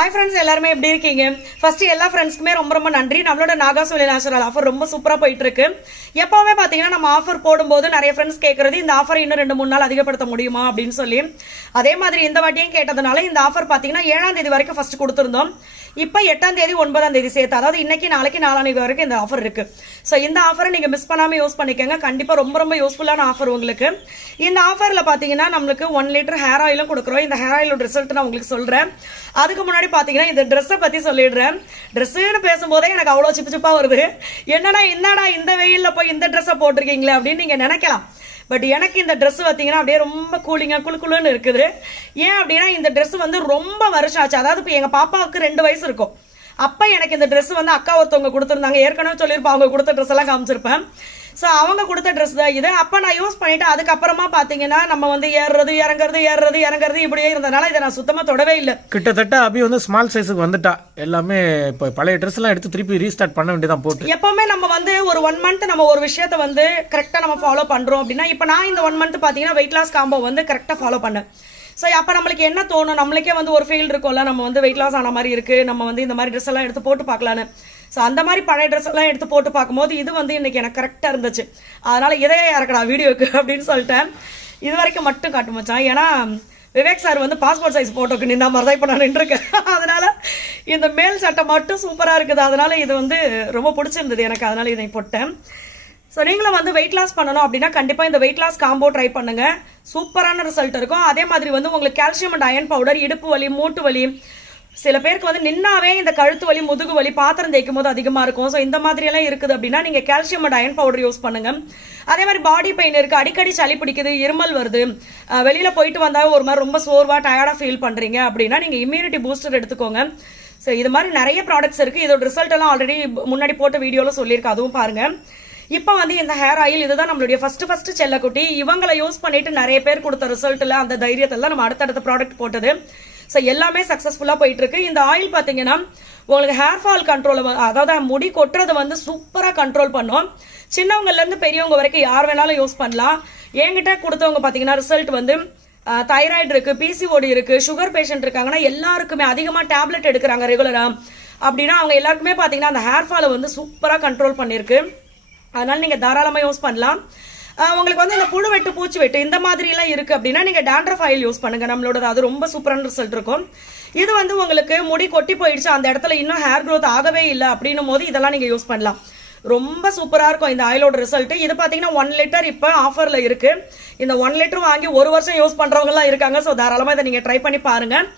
Hi friends, எல்லாருமே எப்படி இருக்கீங்க? ஃபர்ஸ்ட் எல்லா ஃப்ரெண்ட்ஸ்க்குமே ரொம்ப ரொம்ப நன்றி. நம்மளோட நாகாசோலி நேச்சுரல் ஆஃபர் ரொம்ப சூப்பராக போயிட்டு இருக்கு. எப்போவுமே பார்த்தீங்கன்னா நம்ம ஆஃபர் போடும்போது நிறைய ஃப்ரெண்ட்ஸ் கேட்கறது இந்த ஆஃபர் இன்னும் 2-3 நாள் அதிகப்படுத்த முடியுமா அப்படின்னு சொல்லி. அதே மாதிரி இந்த வாட்டியும் கேட்டதுனால இந்த ஆஃபர் பார்த்தீங்கன்னா 7ஆம் தேதி வரைக்கும் ஃபர்ஸ்ட் கொடுத்துருந்தோம். இப்போ 8ஆம் தேதி 9ஆம் தேதி சேர்த்து, அதாவது இன்னைக்கு நாளைக்கு 4ஆம் தேதி வரைக்கும் இந்த ஆஃபர் இருக்கு. ஸோ இந்த ஆஃபரை நீங்கள் மிஸ் பண்ணாமல் யூஸ் பண்ணிக்கோங்க. கண்டிப்பாக ரொம்ப ரொம்ப யூஸ்ஃபுல்லான ஆஃபர் உங்களுக்கு. இந்த ஆஃபரில் பார்த்தீங்கன்னா நம்மளுக்கு 1 லிட்டர் ஹேர் ஆயிலும் கொடுக்குறோம். இந்த ஹேர் ஆயிலோட ரிசல்ட் நான் உங்களுக்கு சொல்கிறேன். அதுக்கு முன்னாடி பார்த்தீங்கன்னா இந்த ட்ரெஸ்ஸை பற்றி சொல்லிடுறேன். ட்ரெஸ்ஸுன்னு பேசும்போதே எனக்கு அவ்வளோ சிப்பு சிப்பாக வருது. என்னடா இந்த வெயிலில் போய் இந்த ட்ரெஸ்ஸை போட்டிருக்கீங்களே அப்படின்னு நீங்கள் நினைக்கலாம். பட் எனக்கு இந்த ட்ரெஸ் பார்த்தீங்கன்னா அப்படியே ரொம்ப கூலிங்காக குழுக்குழுன்னு இருக்குது. ஏன் அப்படின்னா இந்த ட்ரெஸ் வந்து ரொம்ப வருஷம் ஆச்சு. அதாவது இப்போ எங்கள் பாப்பாவுக்கு 2 வயசு இருக்கும். அப்போ எனக்கு இந்த ட்ரெஸ் வந்து அக்கா ஒருத்தவங்க கொடுத்துருந்தாங்க. ஏற்கனவே சொல்லியிருப்பேன், அவங்க கொடுத்த ட்ரெஸ் எல்லாம் காமிச்சிருப்பேன். ஸோ அவங்க கொடுத்த ட்ரெஸ் தான் இது. அப்போ நான் யூஸ் பண்ணிவிட்டு அதுக்கப்புறமா பார்த்தீங்கன்னா நம்ம வந்து ஏறுறது இறங்குறது இப்படியே இருந்ததுனால இதை நான் சுத்தமாக தொடவே இல்லை. கிட்டத்தட்ட அப்படி வந்து ஸ்மால் சைஸுக்கு வந்துட்டா. எல்லாமே இப்போ பழைய ட்ரெஸ் எல்லாம் எடுத்து திருப்பி ரீஸ்டார்ட் பண்ண வேண்டியதான் போட்டு. எப்போவுமே நம்ம வந்து ஒரு 1 மந்த் நம்ம ஒரு விஷயத்தை வந்து கரெக்டாக நம்ம ஃபாலோ பண்ணுறோம் அப்படின்னா, இப்போ நான் இந்த 1 மந்த் பார்த்தீங்கன்னா வெயிட் லாஸ் காம்போ வந்து கரெக்டாக ஃபாலோ பண்ணேன். ஸோ அப்போ நம்மளுக்கு என்ன தோணும், நம்மளுக்கே வந்து ஒரு ஃபீல் இருக்கும்ல, நம்ம வந்து வெயிட் லாஸ் ஆன மாதிரி இருக்குது, நம்ம வந்து இந்த மாதிரி ட்ரெஸ் எல்லாம் எடுத்து போட்டு பார்க்கலான்னு. ஸோ அந்த மாதிரி பழைய ட்ரெஸ் எல்லாம் எடுத்து போட்டு பார்க்கும்போது இது வந்து இன்னைக்கு எனக்கு கரெக்டாக இருந்துச்சு. அதனால இதையே இறக்கடா வீடியோக்கு அப்படின்னு சொல்லிட்டேன். இது வரைக்கும் மட்டும் காட்டு மச்சான். ஏன்னா விவேக் சார் வந்து பாஸ்போர்ட் சைஸ் ஃபோட்டோக்கு நின்ன மாதிரி தான் இப்போ நான் நின்றுருக்கேன். அதனால இந்த மேல் சட்டை மட்டும் சூப்பராக இருக்குது. அதனால இது வந்து ரொம்ப பிடிச்சிருந்தது எனக்கு, அதனால இதை போட்டேன். ஸோ நீங்களும் வந்து வெயிட் லாஸ் பண்ணணும் அப்படின்னா கண்டிப்பாக இந்த வெயிட் லாஸ் காம்போ ட்ரை பண்ணுங்க. சூப்பரான ரிசல்ட் இருக்கும். அதே மாதிரி வந்து உங்களுக்கு கால்சியம் அண்ட் அயன் பவுடர், இடுப்பு வலி, மூட்டு வலி, சில பேருக்கு வந்து நின்னாவே இந்த கழுத்து வலி, முதுகு வலி, பாத்திரம் தேய்க்கும் போது அதிகமாக இருக்கும். ஸோ இந்த மாதிரியெல்லாம் இருக்குது அப்படின்னா நீங்கள் calcium and iron powder use பண்ணுங்க. அதே மாதிரி பாடி பெயின் இருக்குது, அடிக்கடி சளி பிடிக்குது, இருமல் வருது, வெளியில் போயிட்டு வந்தால் ஒரு மாதிரி ரொம்ப சோர்வாக டயர்டாக ஃபீல் பண்ணுறீங்க அப்படின்னா நீங்கள் இம்யூனிட்டி பூஸ்டர் எடுத்துக்கோங்க. ஸோ இது மாதிரி நிறைய ப்ராடக்ட்ஸ் இருக்குது. இதோட ரிசல்ட் எல்லாம் ஆல்ரெடி முன்னாடி போட்ட வீடியோவில் சொல்லியிருக்கேன், அதுவும் பாருங்கள். இப்போ வந்து இந்த ஹேர் ஆயில் இதுதான் நம்மளுடைய ஃபர்ஸ்ட் செல்லக்குட்டி. இவங்களை யூஸ் பண்ணிட்டு நிறைய பேர் கொடுத்த ரிசல்ட்டில் அந்த தைரியத்தில் நம்ம அடுத்தடுத்த ப்ராடக்ட் போட்டது. ஸோ எல்லாமே சக்ஸஸ்ஃபுல்லாக போயிட்டு இருக்கு. இந்த ஆயில் பார்த்தீங்கன்னா உங்களுக்கு ஹேர் ஃபால் கண்ட்ரோல், அதாவது முடி கொட்டுறது வந்து சூப்பராக கண்ட்ரோல் பண்ணும். சின்னவங்கலேருந்து பெரியவங்க வரைக்கும் யார் வேணாலும் யூஸ் பண்ணலாம். என்கிட்ட கொடுத்தவங்க பார்த்தீங்கன்னா ரிசல்ட் வந்து தைராய்டு இருக்குது, பிசிஓடி இருக்குது, சுகர் பேஷண்ட் இருக்காங்கன்னா எல்லாருக்குமே அதிகமாக டேப்லெட் எடுக்கிறாங்க ரெகுலராக அப்படின்னா அவங்க எல்லாருக்குமே பார்த்தீங்கன்னா அந்த ஹேர் ஃபாலை வந்து சூப்பராக கண்ட்ரோல் பண்ணியிருக்கு. அதனால நீங்கள் தாராளமாக யூஸ் பண்ணலாம். உங்களுக்கு வந்து இந்த புழு வெட்டு, பூச்சி வெட்டு இந்த மாதிரிலாம் இருக்குது அப்படின்னா நீங்கள் டேண்ட்ரஃப் ஆயில் யூஸ் பண்ணுங்கள் நம்மளோட. அது ரொம்ப சூப்பரான ரிசல்ட் இருக்கும். இது வந்து உங்களுக்கு முடி கொட்டி போயிடுச்சு, அந்த இடத்துல இன்னும் ஹேர் க்ரோத் ஆகவே இல்லை அப்படின்னும் போது இதெல்லாம் நீங்கள் யூஸ் பண்ணலாம். ரொம்ப சூப்பராக இருக்கும் இந்த ஆயிலோட ரிசல்ட். இது பார்த்தீங்கன்னா 1 லிட்டர் இப்போ ஆஃபரில் இருக்குது. இந்த 1 லிட்டர் வாங்கி 1 வருஷம் யூஸ் பண்ணுறவங்கலாம் இருக்காங்க. ஸோ தாராளமாக இதை நீங்கள் ட்ரை பண்ணி பாருங்கள்.